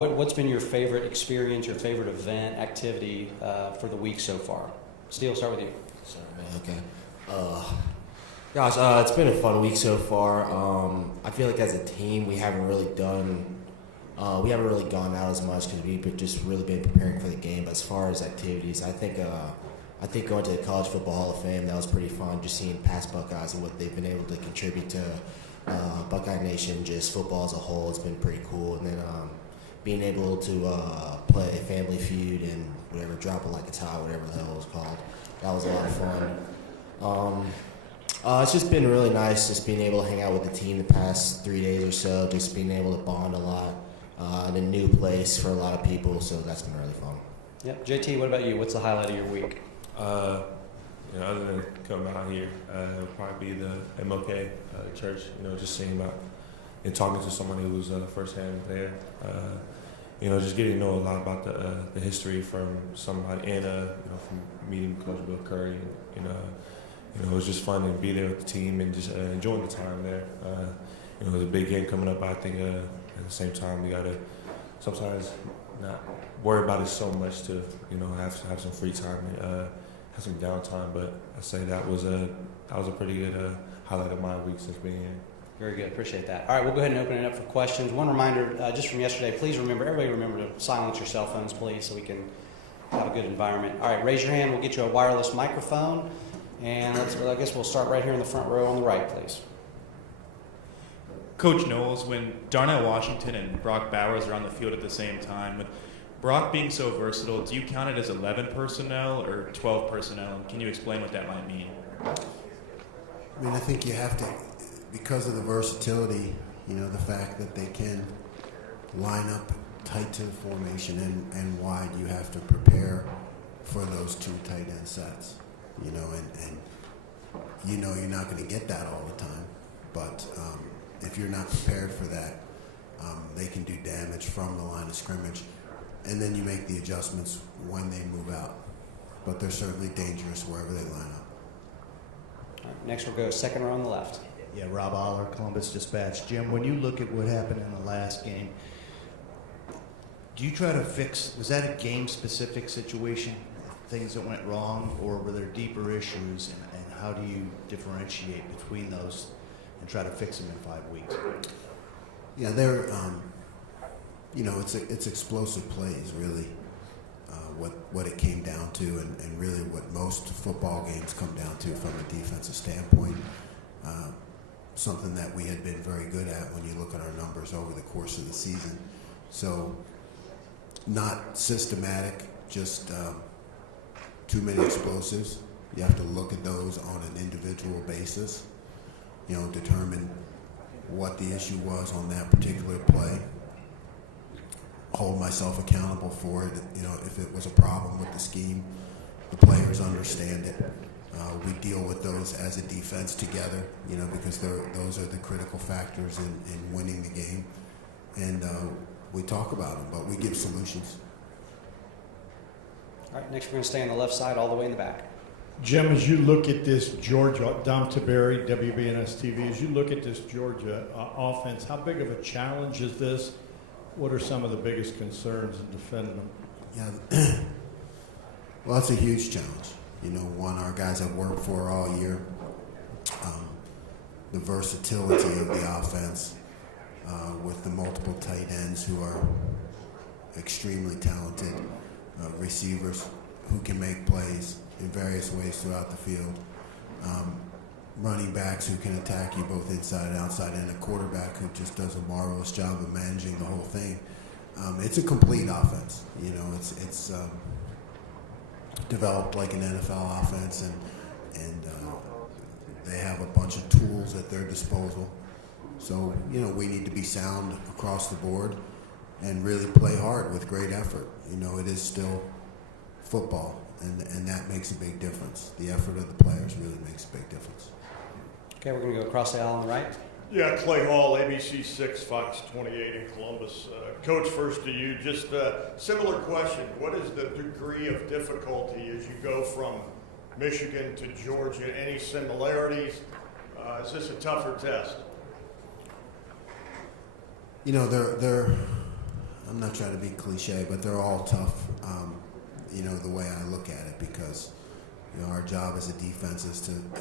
What's been your favorite experience, your favorite event, activity for the week so far? Steve, I'll start with you. Sorry, man. Okay. Gosh, it's been a fun week so far. I feel like as a team, we haven't really gone out as much because we've just really been preparing for the game. But as far as activities, I think going to the College Football Hall of Fame, that was pretty fun. Just seeing past Buckeyes and what they've been able to contribute to Buckeye Nation, just football as a whole, has been pretty cool. And then being able to play Family Feud and whatever, Drop It Like a Tie, whatever the hell it was called, that was a lot of fun. It's just been really nice just being able to hang out with the team the past 3 days or so, just being able to bond a lot in a new place for a lot of people, so that's been really fun. Yep. JT, what about you? What's the highlight of your week? Other than coming out here, it'll probably be the MLK church, just seeing about and talking to somebody who was firsthand there. Just getting to know a lot about the history from somebody and, from meeting Coach Bill Curry. It was just fun to be there with the team and just enjoying the time there. There's a big game coming up. I think at the same time we got to sometimes not worry about it so much to, have some free time, have some downtime. But I say that was a pretty good highlight of my week since being here. Very good. Appreciate that. All right, we'll go ahead and open it up for questions. One reminder, just from yesterday, please everybody remember to silence your cell phones, please, so we can have a good environment. All right, raise your hand. We'll get you a wireless microphone. And I guess we'll start right here in the front row on the right, please. Coach Knowles, when Darnell Washington and Brock Bowers are on the field at the same time, with Brock being so versatile, do you count it as 11 personnel or 12 personnel? Can you explain what that might mean? I think you have to, because of the versatility, the fact that they can line up tight to the formation and wide, you have to prepare for those two tight end sets. You're not going to get that all the time, but if you're not prepared for that, they can do damage from the line of scrimmage, and then you make the adjustments when they move out. But they're certainly dangerous wherever they line up. All right, next we'll go second row on the left. Yeah, Rob Aller, Columbus Dispatch. Jim, when you look at what happened in the last game, do you try to fix, was that a game-specific situation, things that went wrong, or were there deeper issues, and how do you differentiate between those and try to fix them in 5 weeks? Yeah, they're, it's explosive plays, really, what it came down to, and really what most football games come down to from a defensive standpoint. Something that we had been very good at when you look at our numbers over the course of the season. So, not systematic, just too many explosives. You have to look at those on an individual basis, determine what the issue was on that particular play, hold myself accountable for it. If it was a problem with the scheme, the players understand it. We deal with those as a defense together, because those are the critical factors in winning the game. And we talk about them, but we give solutions. All right, next we're going to stay on the left side all the way in the back. Jim, as you look at this Georgia, Dom Tiberi, WBNS TV, as you look at this Georgia offense, how big of a challenge is this? What are some of the biggest concerns in defending them? Yeah, well, it's a huge challenge. One our guys have worked for all year. The versatility of the offense with the multiple tight ends who are extremely talented, receivers who can make plays in various ways throughout the field, running backs who can attack you both inside and outside, and a quarterback who just does a marvelous job of managing the whole thing. It's a complete offense. It's developed like an NFL offense, and they have a bunch of tools at their disposal. So, we need to be sound across the board and really play hard with great effort. It is still football, and that makes a big difference. The effort of the players really makes a big difference. Okay, we're going to go across the aisle on the right. Yeah, Clay Hall, ABC 6, Fox 28 in Columbus. Coach, first to you, just a similar question. What is the degree of difficulty as you go from Michigan to Georgia? Any similarities? Is this a tougher test? They're I'm not trying to be cliche, but they're all tough. The way I look at it, because our job as a defense is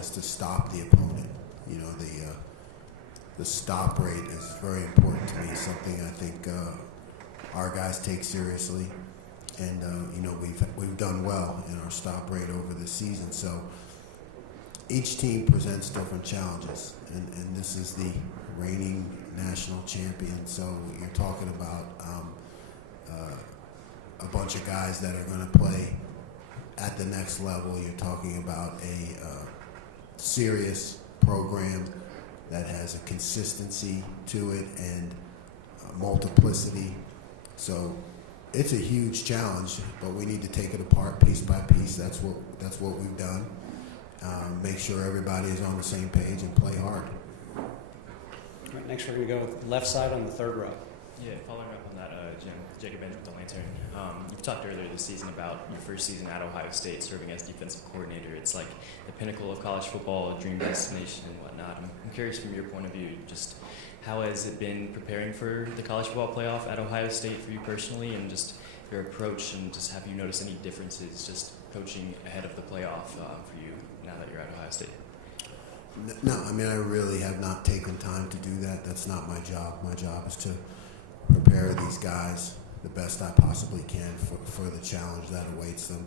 to stop the opponent. The stop rate is very important to me. Something I think our guys take seriously, and we've done well in our stop rate over the season. So each team presents different challenges, and this is the reigning national champion. So you're talking about a bunch of guys that are going to play at the next level. You're talking about a serious program that has a consistency to it and multiplicity. So it's a huge challenge, but we need to take it apart piece by piece. That's what we've done. Make sure everybody is on the same page and play hard. All right, next we're going to go with left side on the third row. Yeah, following up on that, Jim, Jacob Benjamin with the Lantern. You've talked earlier this season about your first season at Ohio State serving as defensive coordinator. It's like the pinnacle of college football, a dream destination and whatnot. I'm curious from your point of view, just how has it been preparing for the college football playoff at Ohio State for you personally, and just your approach, and just have you noticed any differences just coaching ahead of the playoff for you now that you're at Ohio State? No, I really have not taken time to do that. That's not my job. My job is to prepare these guys the best I possibly can for the challenge that awaits them.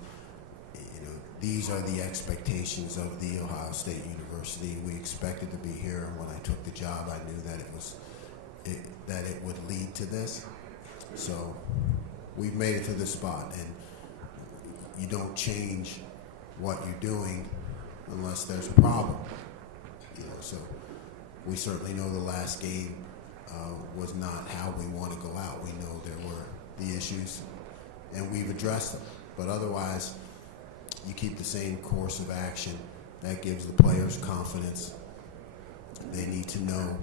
These are the expectations of the Ohio State University. We expected to be here, and when I took the job, I knew that it would lead to this. So we've made it to this spot, and you don't change what you're doing unless there's a problem. So we certainly know the last game was not how we want to go out. We know there were the issues, and we've addressed them. But otherwise, you keep the same course of action. That gives the players confidence. They need to know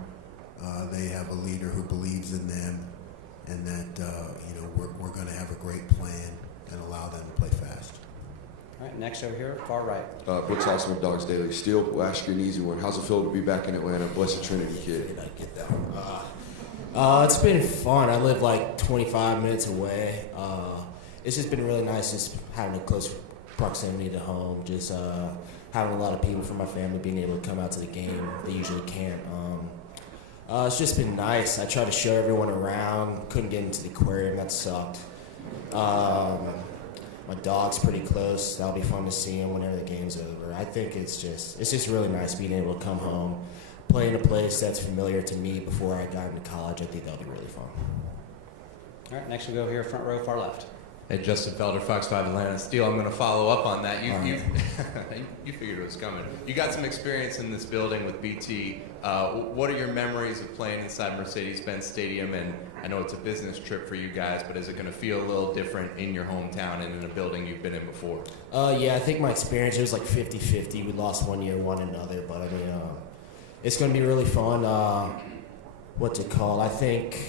they have a leader who believes in them, and that we're going to have a great plan and allow them to play fast. All right, next over here, far right. Brooks Austin with Dogs Daily. Steele, we'll ask you an easy one. How's it feel to be back in Atlanta? Blessed Trinity kid. Did I get that one? It's been fun. I live like 25 minutes away. It's just been really nice just having a close proximity to home, just having a lot of people from my family being able to come out to the game. They usually can't. It's just been nice. I try to show everyone around. Couldn't get into the aquarium. That sucked. My dog's pretty close. That'll be fun to see him whenever the game's over. I think it's just really nice being able to come home, play in a place that's familiar to me before I got into college. I think that'll be really fun. All right, next we'll go here, front row, far left. Hey, Justin Felder, Fox 5 Atlanta. Steele, I'm going to follow up on that. You figured it was coming. You got some experience in this building with BT. What are your memories of playing inside Mercedes-Benz Stadium? And I know it's a business trip for you guys, but is it going to feel a little different in your hometown and in a building you've been in before? Yeah, I think my experience, it was like 50-50. We lost one year, won another. But, it's going to be really fun. What's it called? I think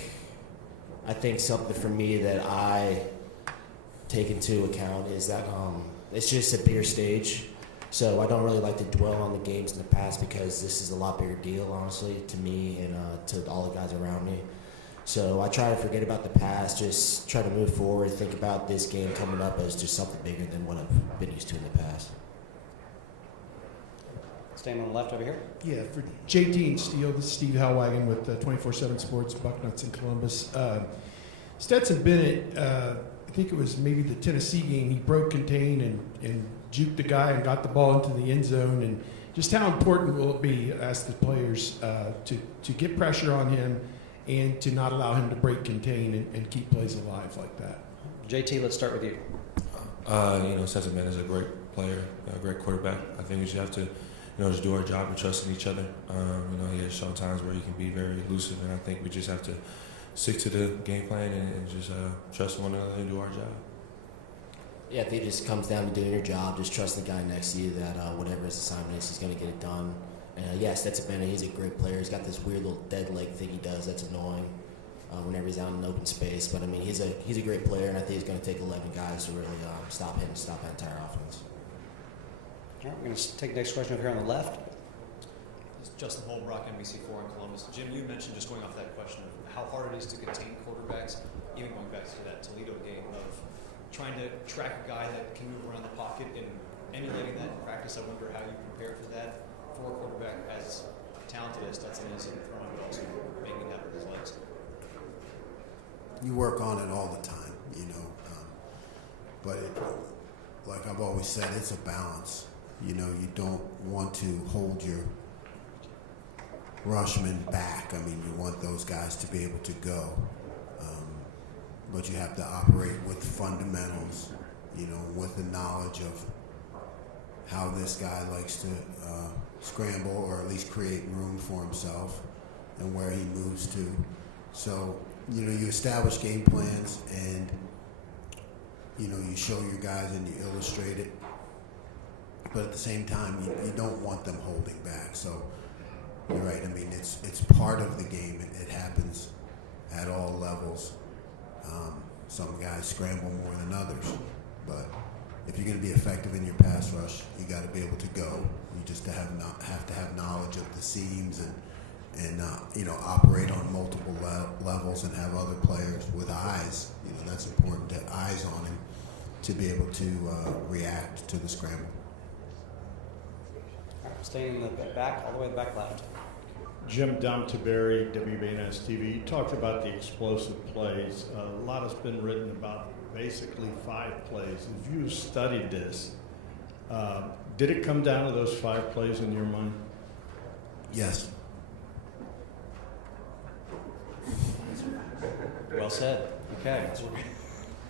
something for me that I take into account is that it's just a bigger stage. So I don't really like to dwell on the games in the past because this is a lot bigger deal, honestly, to me and to all the guys around me. So I try to forget about the past, just try to move forward, think about this game coming up as just something bigger than what I've been used to in the past. Staying on the left over here. Yeah, for JT and Steele, this is Steve Hellwagon with 24/7 Sports, Bucknuts in Columbus. Stetson Bennett, I think it was maybe the Tennessee game, he broke contain and juked the guy and got the ball into the end zone. And just how important will it be, ask the players, to get pressure on him and to not allow him to break contain and keep plays alive like that? JT, let's start with you. Stetson Bennett is a great player, a great quarterback. I think we just have to just do our job and trust in each other. He has shown times where he can be very elusive, and I think we just have to stick to the game plan and just trust one another and do our job. Yeah, I think it just comes down to doing your job. Just trust the guy next to you that whatever his assignment is, he's going to get it done. And yes, that's Bennett. He's a great player. He's got this weird little dead leg thing he does that's annoying whenever he's out in open space. But, he's a great player, and I think he's going to take 11 guys to really stop him and stop that entire offense. All right, we're going to take the next question over here on the left. This is Justin Holbrook, NBC4 in Columbus. Jim, you mentioned, just going off that question, of how hard it is to contain quarterbacks. even going back to that Toledo game, of trying to track a guy that can move around the pocket and emulating that in practice. I wonder how you prepare for that for a quarterback as talented as Stetson is in throwing, but also making that with his legs. You work on it all the time, but like I've always said, it's a balance. You don't want to hold your rushmen back. I mean, you want those guys to be able to go, but you have to operate with fundamentals, with the knowledge of how this guy likes to scramble or at least create room for himself and where he moves to. So, you establish game plans and, you show your guys and you illustrate it. But at the same time, you don't want them holding back. So you're right. I mean, it's part of the game. It happens at all levels. Some guys scramble more than others. But if you're going to be effective in your pass rush, you got to be able to go. You just have to have knowledge of the seams and operate on multiple levels and have other players with eyes. That's important to have eyes on him to be able to react to the scramble. Staying in the back, all the way to the back left. Jim Domtaberry, WBNS TV. You talked about the explosive plays. A lot has been written about basically 5 plays. If you studied this, did it come down to those 5 plays in your mind? Yes. Well said. Okay.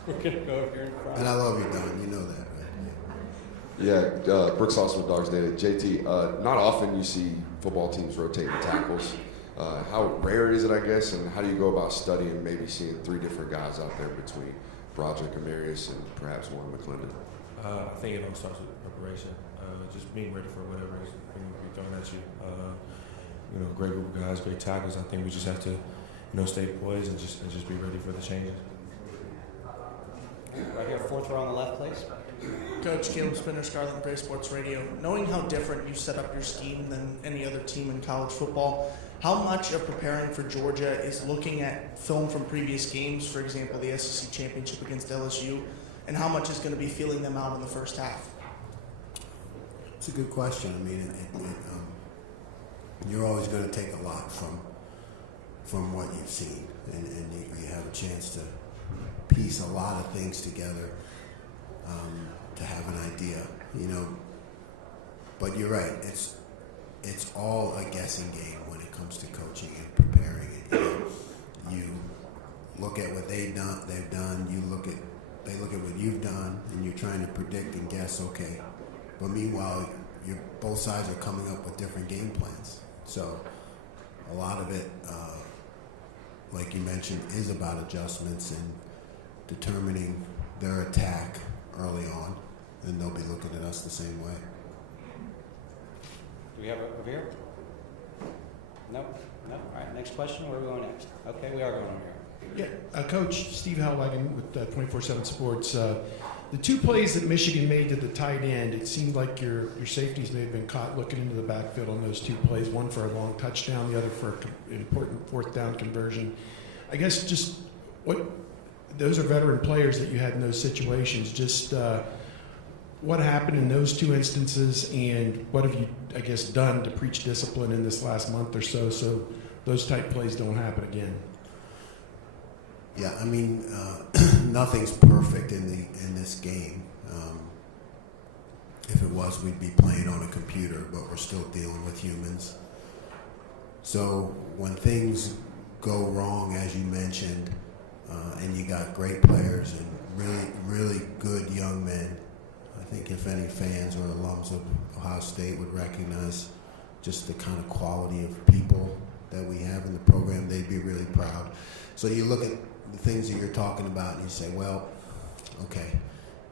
We're going to go over here in front. And I love you, Don. You know that, right? Yeah, Brooks Austin, Dogs Data. JT, not often you see football teams rotating tackles. How rare is it, I guess, and how do you go about studying maybe seeing 3 different guys out there between Broderick, Amarius, and perhaps Warren McClendon? I think it all starts with preparation. Just being ready for whatever is going to be thrown at you. Great group of guys, great tackles. I think we just have to, stay poised and just be ready for the changes. Right here, 4th row on the left, please. Coach Caleb Spinner, Scarlet and Gray Sports Radio. Knowing how different you set up your scheme than any other team in college football, how much of preparing for Georgia is looking at film from previous games, for example, the SEC championship against LSU, and how much is going to be feeling them out in the first half? It's a good question. I mean, you're always going to take a lot from what you've seen, and you have a chance to piece a lot of things together to have an idea, But you're right. It's all a guessing game when it comes to coaching and preparing it. You look at what they've done. They look at what you've done, and you're trying to predict and guess. Okay, but meanwhile, both sides are coming up with different game plans. So a lot of it, like you mentioned, is about adjustments and determining their attack early on, and they'll be looking at us the same way. Do we have it over here? No? All right, next question. Where are we going next? Okay, we are going over here. Yeah, Coach Steve Hellwagen with 24/7 Sports. The 2 plays that Michigan made to the tight end, it seemed like your safeties may have been caught looking into the backfield on those 2 plays, one for a long touchdown, the other for an important 4th down conversion. I guess just those are veteran players that you had in those situations. Just what happened in those 2 instances, and what have you, I guess, done to preach discipline in this last month or so those type plays don't happen again? Yeah, I mean, nothing's perfect in this game. If it was, we'd be playing on a computer, but we're still dealing with humans. So when things go wrong, as you mentioned, and you got great players and really, really good young men, I think if any fans or alums of Ohio State would recognize just the kind of quality of people that we have in the program, they'd be really proud. So you look at the things that you're talking about and you say, well, okay,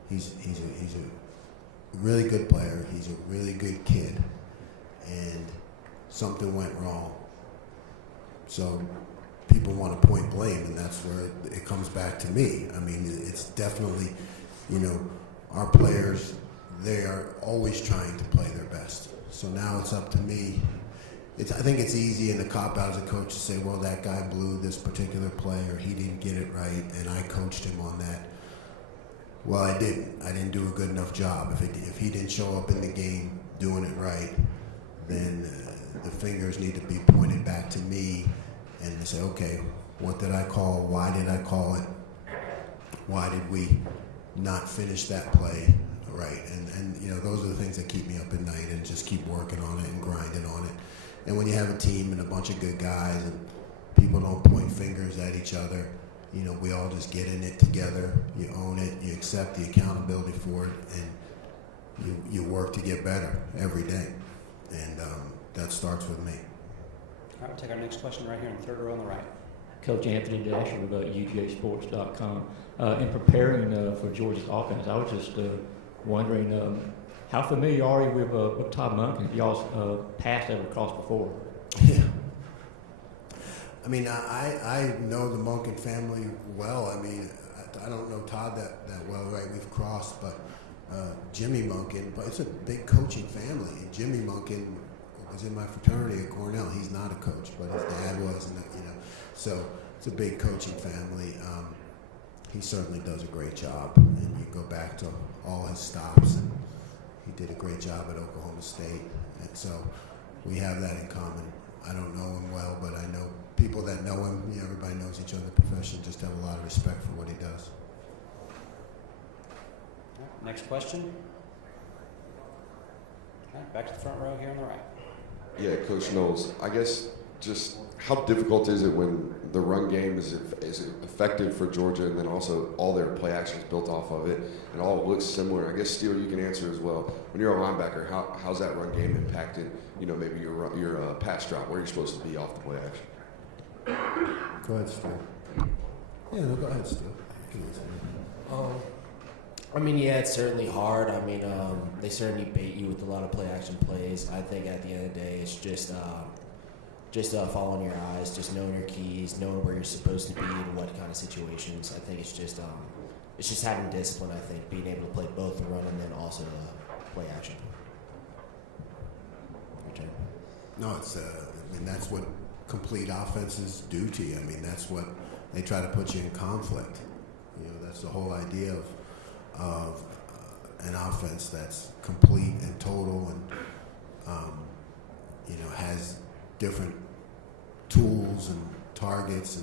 he's a really good player, he's a really good kid, and something went wrong. So people want to point blame, and that's where it comes back to me. I mean, it's definitely, our players, they are always trying to play their best. So now it's up to me I think it's easy in the cop-out as a coach to say, well, that guy blew this particular play or he didn't get it right, and I coached him on that. Well, I didn't. I didn't do a good enough job. If he didn't show up in the game doing it right, then the fingers need to be pointed back to me and to say, okay, what did I call? Why did I call it? Why did we not finish that play right? And you know, those are the things that keep me up at night and just keep working on it and grinding on it. And when you have a team and a bunch of good guys and people don't point fingers at each other, you know, we all just get in it together. You own it, you accept the accountability for it, and you work to get better every day. And that starts with me. All right, we'll take our next question right here in the third row on the right. Coach Anthony Dasher with UGAsports.com. In preparing for Georgia's offense, I was just wondering, how familiar are you with Todd Monken? Y'all's paths ever crossed before? Yeah. I mean, I know the Monken family well. I mean, I don't know Todd that well, right? We've crossed, but Jimmy Monken, but it's a big coaching family. And Jimmy Monken was in my fraternity at Cornell. He's not a coach, but his dad was, and you know, so it's a big coaching family. He certainly does a great job, and you go back to all his stops, and he did a great job at Oklahoma State, and so we have that in common. I don't know him well, but I know people that know him. You know, everybody knows each other in the profession. Just have a lot of respect for what he does. Next question. Okay, back to the front row here on the right. Yeah, Coach Knowles, I guess just how difficult is it when the run game is effective for Georgia, and then also all their play actions built off of it, and all looks similar? I guess, Steele, you can answer as well. When you're a linebacker, how's that run game impacted, you know, maybe your pass drop, where you're supposed to be off the play action? Go ahead, Steele. Yeah, no, go ahead, Steele. I mean, yeah, it's certainly hard. I mean, they certainly bait you with a lot of play action plays. I think at the end of the day, it's just following your eyes, just knowing your keys, knowing where you're supposed to be in what kind of situations. I think it's just having discipline. I think being able to play both the run and then also play action. Return. No, it's. I mean, that's what complete offenses do to you. I mean, that's what they try to put you in conflict. You know, that's the whole idea of an offense that's complete and total, and you know, has different tools and targets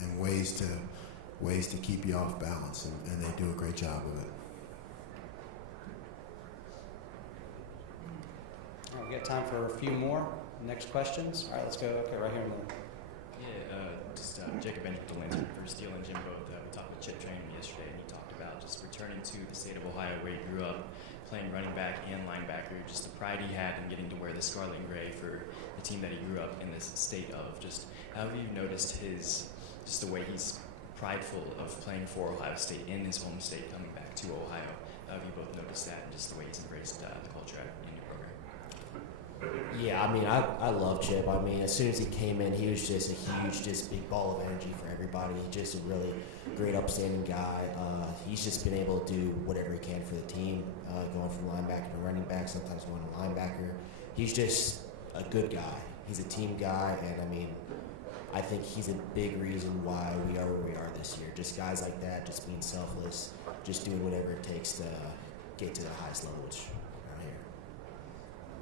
and ways to keep you off balance, and they do a great job of it. All right, we got time for a few more. Next questions. All right, let's go. Okay, right here in the. Jacob Benjamin with the Lantern for Steele and Jim both. We talked with Chip Trainman yesterday, and he talked about just returning to the state of Ohio where he grew up, playing running back and linebacker, just the pride he had in getting to wear the scarlet and gray for the team that he grew up in this state of. Just how have you noticed just the way he's prideful of playing for Ohio State in his home state, coming back to Ohio? How have you both noticed that, and just the way he's embraced the culture in your program? Yeah, I mean, I love Chip. I mean, as soon as he came in, he was just a huge, just big ball of energy for everybody. He's just a really great, upstanding guy. He's just been able to do whatever he can for the team, going from linebacker to running back, sometimes going to linebacker. He's just a good guy. He's a team guy, and I mean, I think he's a big reason why we are where we are this year. Just guys like that, just being selfless, just doing whatever it takes to get to the highest level, which are here.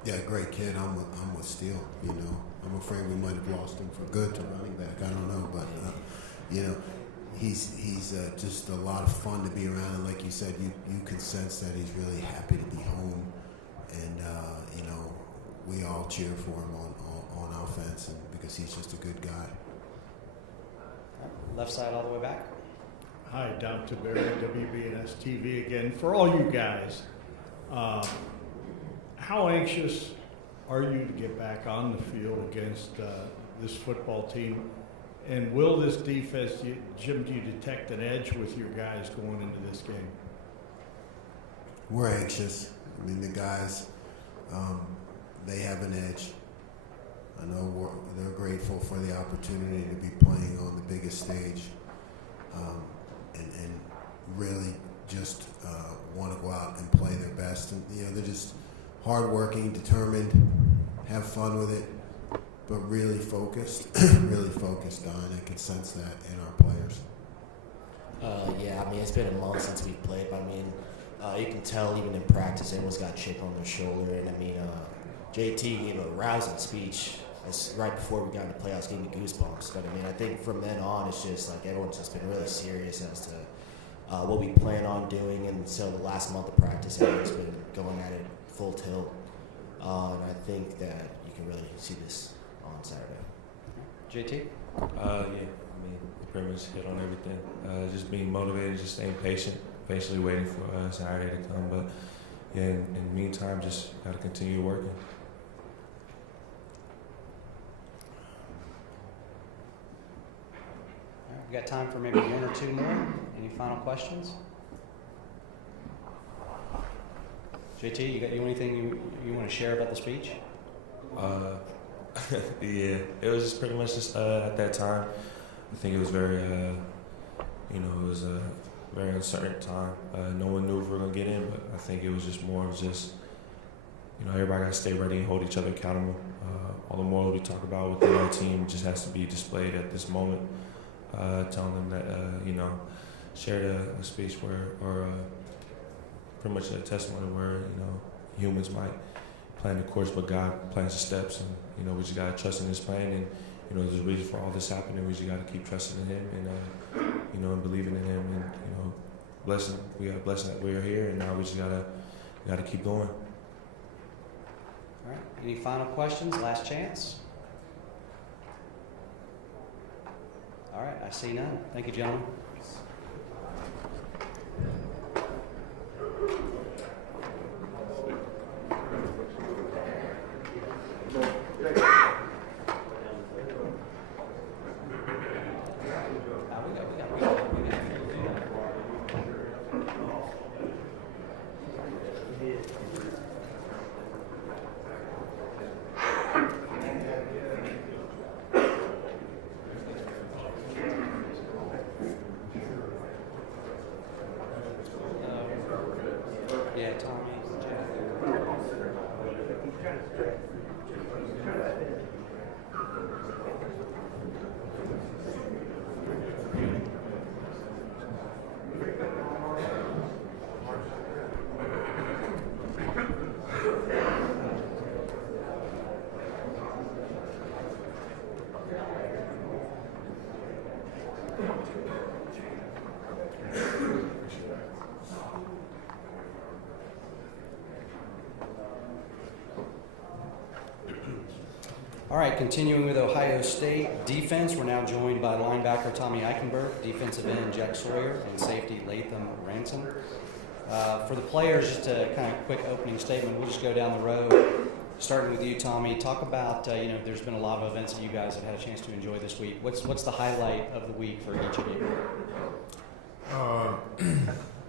Yeah, great kid. I'm with Steele. You know, I'm afraid we might have lost him for good to running back. I don't know, but you know, he's just a lot of fun to be around. And like you said, you can sense that he's really happy to be home. And you know, we all cheer for him on offense, and because he's just a good guy. Left side all the way back. Hi, Don Taberry, WBNS TV again. For all you guys, how anxious are you to get back on the field against this football team? And will this defense, Jim, do you detect an edge with your guys going into this game? We're anxious. I mean, the guys, they have an edge. I know they're grateful for the opportunity to be playing on the biggest stage, and really just want to go out and play their best. And you know, they're just hardworking, determined, have fun with it, really focused, really focused on. I can sense that in our players. Yeah, I mean, it's been a month since we've played, but I mean, you can tell even in practice, everyone's got a chip on their shoulder. And I mean, JT gave a rousing speech right before we got into playoffs, gave me goosebumps. But I mean, I think from then on, it's just like everyone's just been really serious as to what we plan on doing. And so the last month of practice, everyone's been going at it full tilt. And I think that you can really see this on Saturday. JT? Yeah, I mean, you pretty much hit on everything. Just being motivated, just staying patient, patiently waiting for Saturday to come. But yeah, in the meantime, just got to continue working. All right, we got time for maybe one or two more. Any final questions? JT, you got anything you want to share about the speech? Yeah, it was just pretty much just at that time. I think it was very, it was a very uncertain time. No one knew if we were gonna get in, but I think it was just more of just, everybody got to stay ready and hold each other accountable. All the morals we talk about within our team just has to be displayed at this moment. Telling them that, shared a speech or pretty much a testimony where, humans might plan the course, but God plans the steps, and we just gotta trust in His plan, and there's a reason for all this happening. We just gotta keep trusting in Him, and and believing in Him, and blessing. We got a blessing that we are here, and now we just gotta keep going. All right. Any final questions? Last chance. All right. I see none. Thank you, gentlemen. Yeah, Tommy. All right, continuing with Ohio State defense, we're now joined by linebacker Tommy Eichenberg, defensive end Jack Sawyer, and safety Latham Ransom. For the players, just a kind of quick opening statement. We'll just go down the road, starting with you, Tommy. Talk about, there's been a lot of events that you guys have had a chance to enjoy this week. What's the highlight of the week for each of you?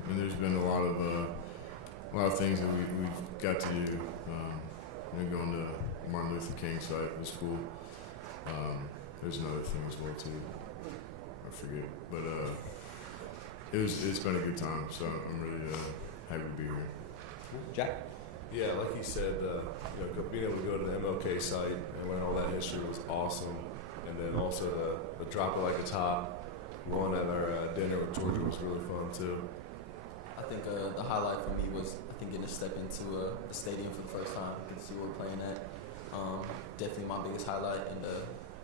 There's been a lot of things that we've got to do. Going to Martin Luther King site was cool. There's another thing as well too. I forget, but it's been a good time. So I'm really happy to be here. Jack. Yeah, like he said, being able to go to the MLK site and learn all that history was awesome. And then also the drop it like a top one at our dinner with Georgia was really fun too. I think the highlight for me was getting to step into the stadium for the first time and see where we're playing at. Definitely my biggest highlight, and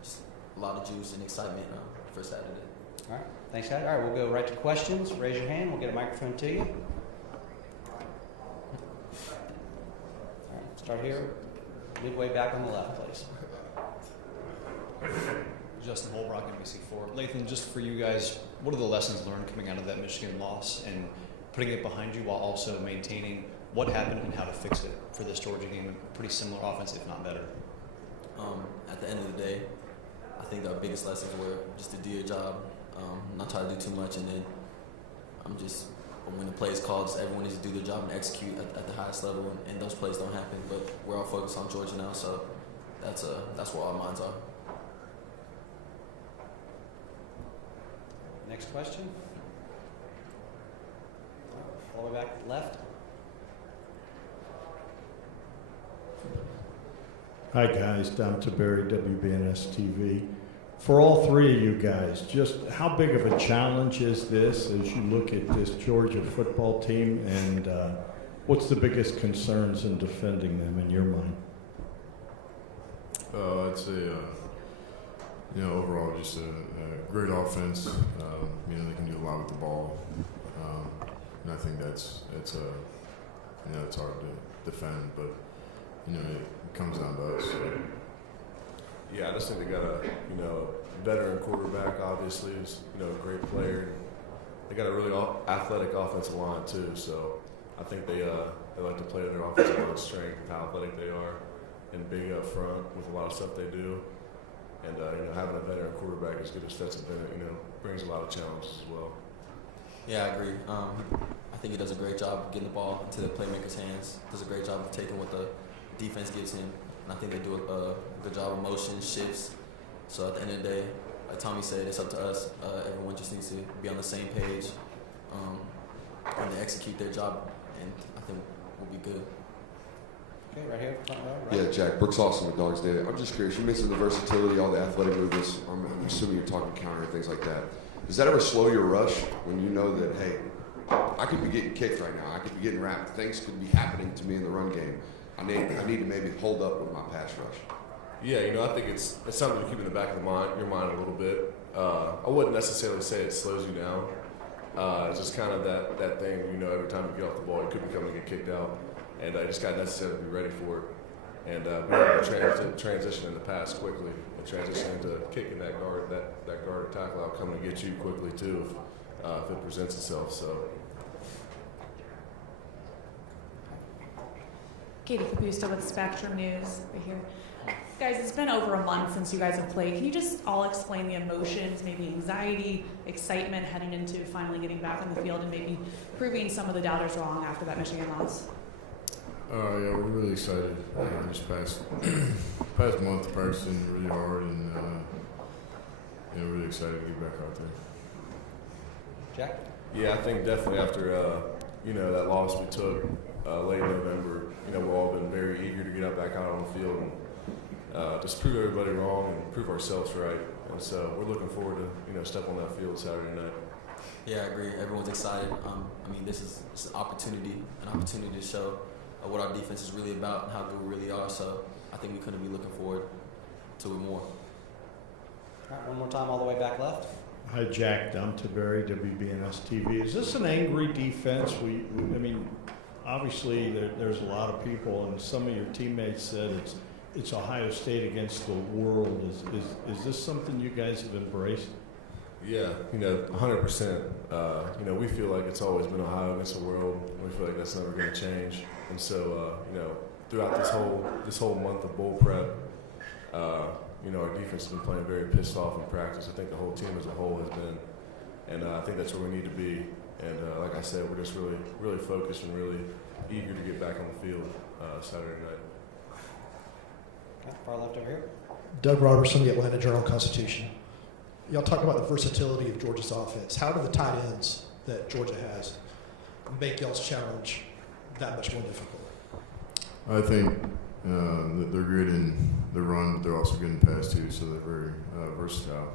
just a lot of juice and excitement for Saturday. All right, thanks, guys. All right, we'll go right to questions. Raise your hand. We'll get a microphone to you. All right, start here, midway back on the left, please. Justin Holbrook, NBC4. Latham, just for you guys, what are the lessons learned coming out of that Michigan loss and putting it behind you while also maintaining what happened and how to fix it for this Georgia game? Pretty similar offense, if not better. At the end of the day, I think our biggest lessons were just to do your job, not try to do too much, and then when the play is called, just everyone needs to do their job and execute at the highest level, and those plays don't happen. But we're all focused on Georgia now, so that's where our minds are. Next question. All the way back left. Hi guys, Dom Taberry, WBNS TV. For all three of you guys, just how big of a challenge is this as you look at this Georgia football team, and what's the biggest concerns in defending them in your mind? I'd say, overall, just a great offense. They can do a lot with the ball, and I think it's hard to defend, but it comes down to us. Yeah, I just think they got a veteran quarterback. Obviously, who's a great player. They got a really athletic offensive line too. So I think they like to play to their offensive line strength, how athletic they are, and big up front with a lot of stuff they do. And having a veteran quarterback as good as Stetson Bennett, brings a lot of challenges as well. Yeah, I agree. I think he does a great job of getting the ball into the playmaker's hands. Does a great job of taking what the defense gives him. And I think they do a good job of motion, shifts. So at the end of the day, like Tommy said, it's up to us. Everyone just needs to be on the same page and to execute their job, and I think we'll be good. Okay, right here, front row. Right. Yeah, Jack, Brooks Austin with Dogs Data. I'm just curious, you mentioned the versatility, all the athletic movements. I'm assuming you're talking counter and things like that. Does that ever slow your rush when you know that, hey, I could be getting kicked right now, I could be getting wrapped, things could be happening to me in the run game. I need to maybe hold up with my pass rush. Yeah, I think it's something to keep in the back of your mind a little bit. I wouldn't necessarily say it slows you down. It's just kind of that thing, every time you get off the ball, you could be coming to get kicked out. And I just got necessarily to be ready for it. And being able to transition in the pass quickly and transition into kicking that guard or tackle out coming to get you quickly too if it presents itself. So. Katie Capusta with Spectrum News right here. Guys, it's been over a month since you guys have played. Can you just all explain the emotions, maybe anxiety, excitement heading into finally getting back on the field and maybe proving some of the doubters wrong after that Michigan loss? Yeah, we're really excited. This past month, practicing really hard, and really excited to get back out there. Jack? Yeah, I think definitely after that loss we took late November, we've all been very eager to get back out on the field and just prove everybody wrong and prove ourselves right. And so we're looking forward to step on that field Saturday night. Yeah, I agree. Everyone's excited. This is an opportunity to show what our defense is really about and how good we really are. So I think we couldn't be looking forward to it more. All right, one more time all the way back left. Hi, Jack. Dom Taberry, WBNS TV. Is this an angry defense? Obviously there's a lot of people, and some of your teammates said it's Ohio State against the world. Is this something you guys have embraced? Yeah, 100%. We feel like it's always been Ohio against the world. We feel like that's never going to change. And so, throughout this whole month of bowl prep, our defense has been playing very pissed off in practice. I think the whole team as a whole has been, and I think that's where we need to be. And like I said, we're just really, really focused and really eager to get back on the field Saturday night. Okay, far left over here. Doug Robertson, the Atlanta Journal-Constitution. Y'all talk about the versatility of Georgia's offense. How do the tight ends that Georgia has make y'all's challenge that much more difficult? I think that they're good in the run, but they're also good in pass too, so they're very versatile.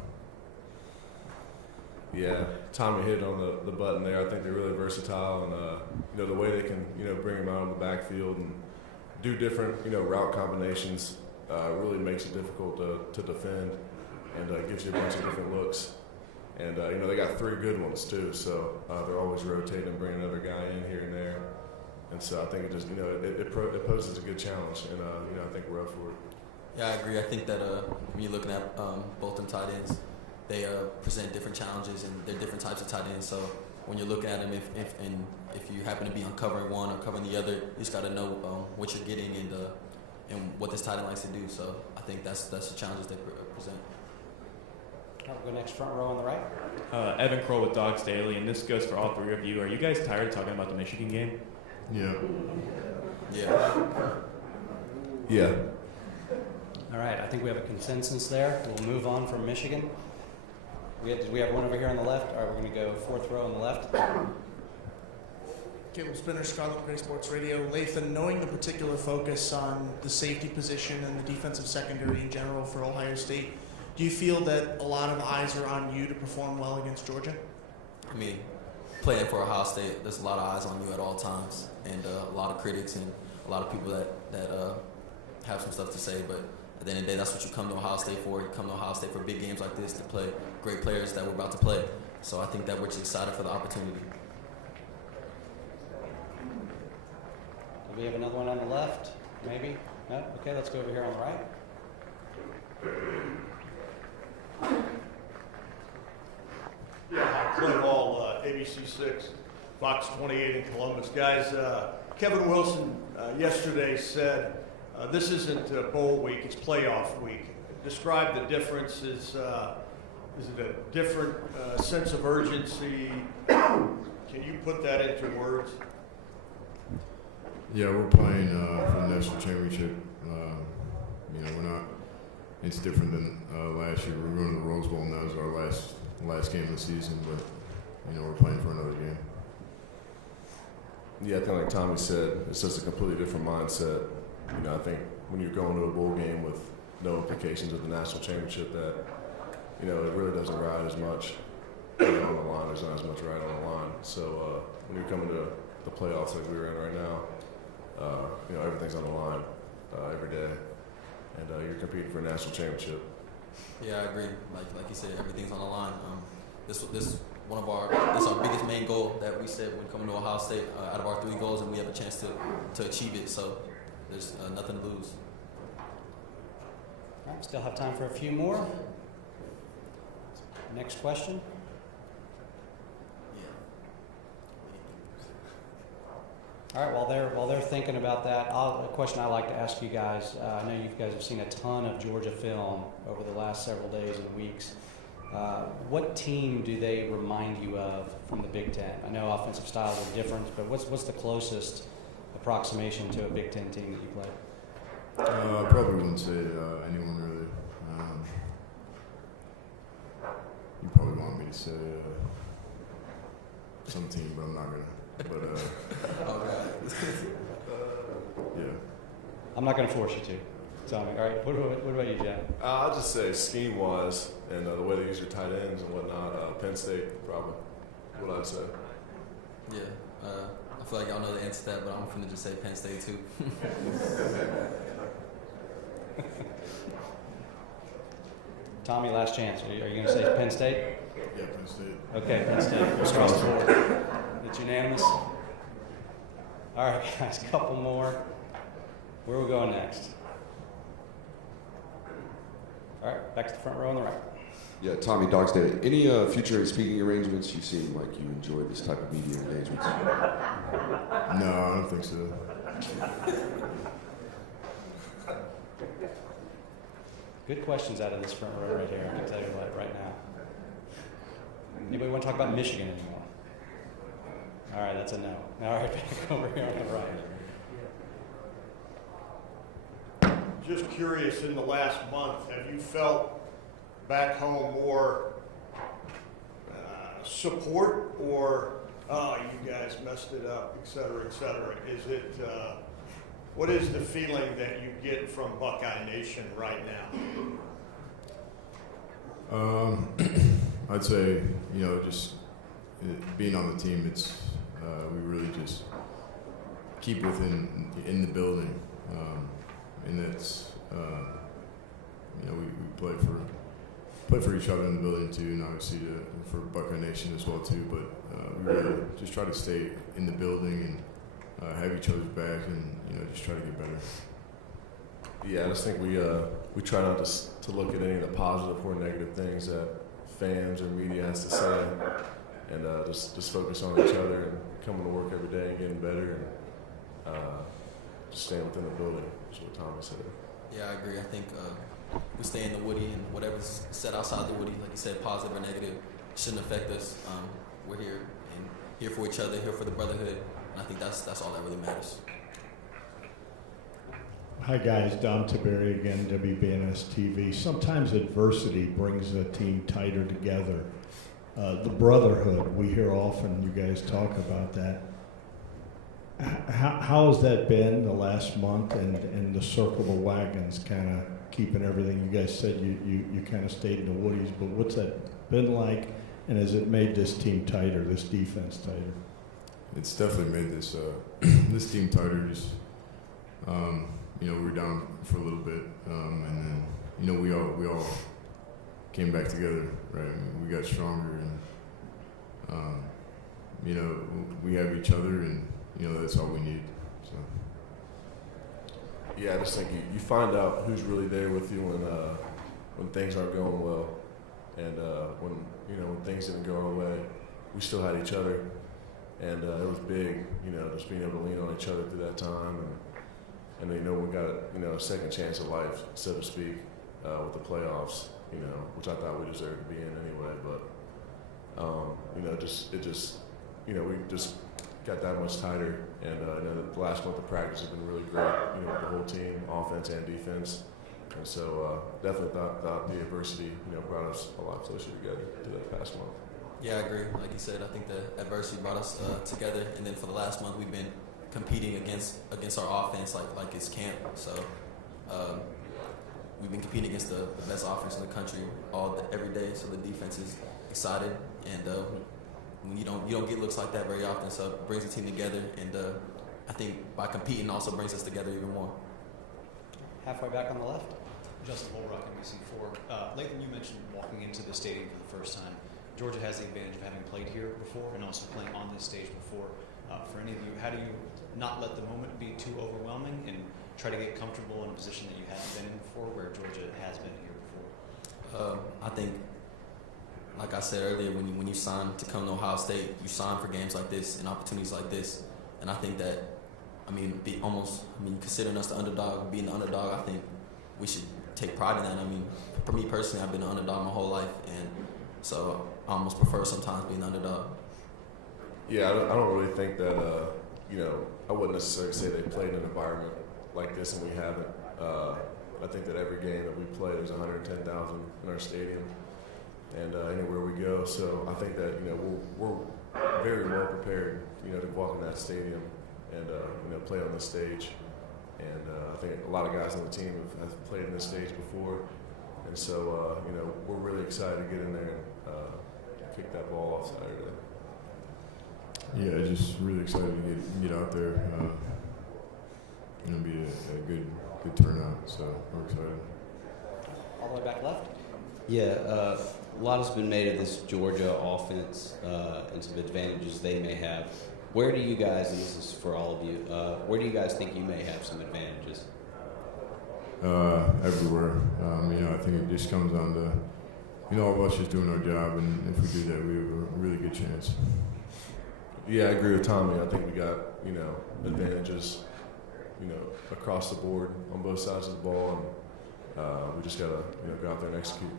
Yeah, Tommy hit on the button there. I think they're really versatile, and the way they can bring them out on the backfield and do different route combinations really makes it difficult to defend, and gives you a bunch of different looks. And they got three good ones too, so they're always rotating and bringing another guy in here and there. And so I think it just it poses a good challenge, and I think we're up for it. Yeah, I agree. I think that when you're looking at both them tight ends, they present different challenges, and they're different types of tight ends. So when you're looking at them, if you happen to be uncovering one or covering the other, you just got to know what you're getting and what this tight end likes to do. So I think that's the challenges they present. All right, we'll go next, front row on the right. Evan Kroll with Dogs Daily, and this goes for all three of you. Are you guys tired of talking about the Michigan game? Yeah. Yeah. Yeah. All right, I think we have a consensus there. We'll move on from Michigan. Did we have one over here on the left? All right, we're going to go fourth row on the left. Caleb Spinner, Scarlet Gray Sports Radio. Lathan, knowing the particular focus on the safety position and the defensive secondary in general for Ohio State, do you feel that a lot of eyes are on you to perform well against Georgia? I mean, playing for Ohio State, there's a lot of eyes on you at all times, and a lot of critics and a lot of people that have some stuff to say. But at the end of the day, that's what you come to Ohio State for. You come to Ohio State for big games like this to play great players that we're about to play. So I think that we're just excited for the opportunity. Do we have another one on the left? Maybe? No? Okay, let's go over here on the right. Yeah, Clay Hall, ABC6, Fox 28 in Columbus. Guys, Kevin Wilson yesterday said this isn't bowl week, it's playoff week. Describe the difference. Is it a different sense of urgency? Can you put that into words? Yeah, we're playing for the national championship. We're not. It's different than last year. We're going to the Rose Bowl, and that was our last game of the season. But we're playing for another game. Yeah, I think like Tommy said, it's just a completely different mindset. I think when you're going to a bowl game with no implications of the national championship, that it really doesn't ride as much on the line. There's not as much ride on the line. So when you're coming to the playoffs like we're in right now, everything's on the line every day, and you're competing for a national championship. Yeah, I agree. Like you said, everything's on the line. This our biggest main goal that we said when coming to Ohio State out of our 3 goals, and we have a chance to achieve it. So there's nothing to lose. All right, still have time for a few more. Next question. All right, while they're thinking about that, a question I like to ask you guys. I know you guys have seen a ton of Georgia film over the last several days and weeks. What team do they remind you of from the Big Ten? I know offensive styles are different, but what's the closest approximation to a Big Ten team that you played? I probably wouldn't say anyone really. You probably want me to say some team, but I'm not gonna. But yeah, I'm not going to force you to. Tell me. All right. What about you, Jack? I'll just say scheme-wise and the way they use your tight ends and whatnot. Penn State probably. What I'd say. Yeah, I feel like y'all know the answer to that, but I'm finna just say Penn State too. Tommy, last chance. Are you going to say Penn State? Yeah, Penn State. Okay, Penn State. Across the board. It's unanimous? All right, guys, a couple more. Where are we going next? All right, back to the front row on the right. Yeah, Tommy, Dogs Day. Any future speaking arrangements? You seem like you enjoy this type of media engagements. No, I don't think so. Good questions out of this front row right here, I can tell you that right now. Anybody want to talk about Michigan anymore? All right, that's a no. All right, back over here on the right. Just curious, in the last month, have you felt back home more support or, you guys messed it up, et cetera, et cetera? Is it, what is the feeling that you get from Buckeye Nation right now? I'd say, just being on the team, it's we really just keep in the building, and it's we play for each other in the building too, and obviously for Buckeye Nation as well too. But we really just try to stay in the building and have each other's back, and just try to get better. Yeah, I just think we try not to look at any of the positive or negative things that fans or media has to say, and just focus on each other and coming to work every day and getting better and just staying within the building. That's what Tommy said. Yeah, I agree. I think we stay in the Woody, and whatever's said outside the Woody, like you said, positive or negative, shouldn't affect us. We're here and here for each other, here for the brotherhood, and I think that's all that really matters. Hi guys, Dom Tiberi again, WBNS TV. Sometimes adversity brings a team tighter together. The brotherhood, we hear often you guys talk about that. How has that been the last month, and the circle the wagons kind of keeping everything? You guys said you kind of stayed in the Woodies, but what's that been like, and has it made this team tighter, this defense tighter? It's definitely made this this team tighter. Just we were down for a little bit, and then we all came back together, right? We got stronger, and we have each other, and that's all we need. So. Yeah, I just think you find out who's really there with you when things aren't going well, and when things didn't go our way, we still had each other, and it was big, just being able to lean on each other through that time, and we got a second chance at life, so to speak, with the playoffs, which I thought we deserved to be in anyway, but we just got that much tighter, and the last month of practice has been really great, with the whole team, offense and defense, and so definitely thought the adversity, brought us a lot closer together to that past month. Yeah, I agree. Like you said, I think the adversity brought us together, and then for the last month, we've been competing against our offense like it's camp. So we've been competing against the best offense in the country every day. So the defense is excited, and when you don't get looks like that very often, so it brings the team together, and I think by competing also brings us together even more. Halfway back on the left. Justin Holrock, NBC4. Lathan, you mentioned walking into the stadium for the first time. Georgia has the advantage of having played here before and also playing on this stage before. For any of you, how do you not let the moment be too overwhelming and try to get comfortable in a position that you haven't been in before, where Georgia has been here before? I think, like I said earlier, when you sign to come to Ohio State, you sign for games like this and opportunities like this. And I think that, considering us the underdog, being the underdog, I think we should take pride in that. For me personally, I've been an underdog my whole life, and so I almost prefer sometimes being the underdog. Yeah, I don't really think that, I wouldn't necessarily say they played in an environment like this, and we haven't. I think that every game that we play, there's 110,000 in our stadium, and anywhere we go. So I think that, we're very well prepared, to walk in that stadium and, play on this stage. And I think a lot of guys on the team have played in this stage before. And so, we're really excited to get in there and kick that ball off Saturday. Yeah, just really excited to get out there. Be a good turnout, so we're excited. All the way back left. Yeah, a lot has been made of this Georgia offense and some advantages they may have. Where do you guys, and this is for all of you, where do you guys think you may have some advantages? Everywhere. I think it just comes down to, all of us just doing our job, and if we do that, we have a really good chance. Yeah, I agree with Tommy. I think we got, advantages, across the board on both sides of the ball, and we just got to, go out there and execute.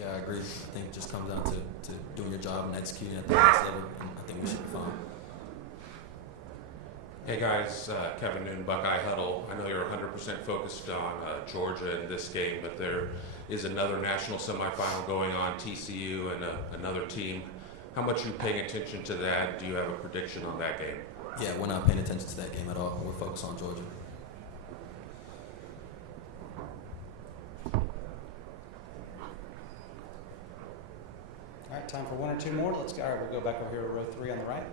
Yeah, I agree. I think it just comes down to doing your job and executing at the highest level, and I think we should be fine. Hey guys, Kevin Newton, Buckeye Huddle. I know you're 100% focused on Georgia in this game, but there is another national semifinal going on, TCU and another team. How much are you paying attention to that? Do you have a prediction on that game? Yeah, we're not paying attention to that game at all. We're focused on Georgia. All right, time for one or two more. Let's go. All right, we'll go back over here to row 3 on the right.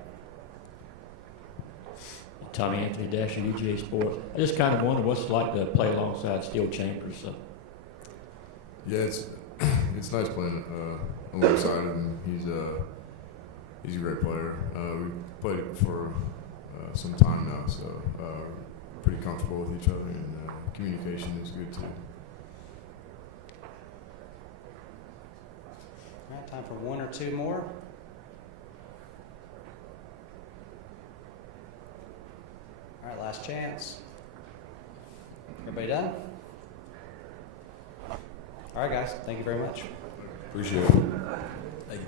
Tommy Anthony Dasher, UGA Sports. I just kind of wonder what's it like to play alongside Steel Chambers. So. Yeah, it's nice playing alongside him. He's a great player. We've played for some time now, so we're pretty comfortable with each other, and communication is good too. All right, time for one or two more. All right, last chance. Everybody done? All right, guys. Thank you very much. Appreciate it. Thank you.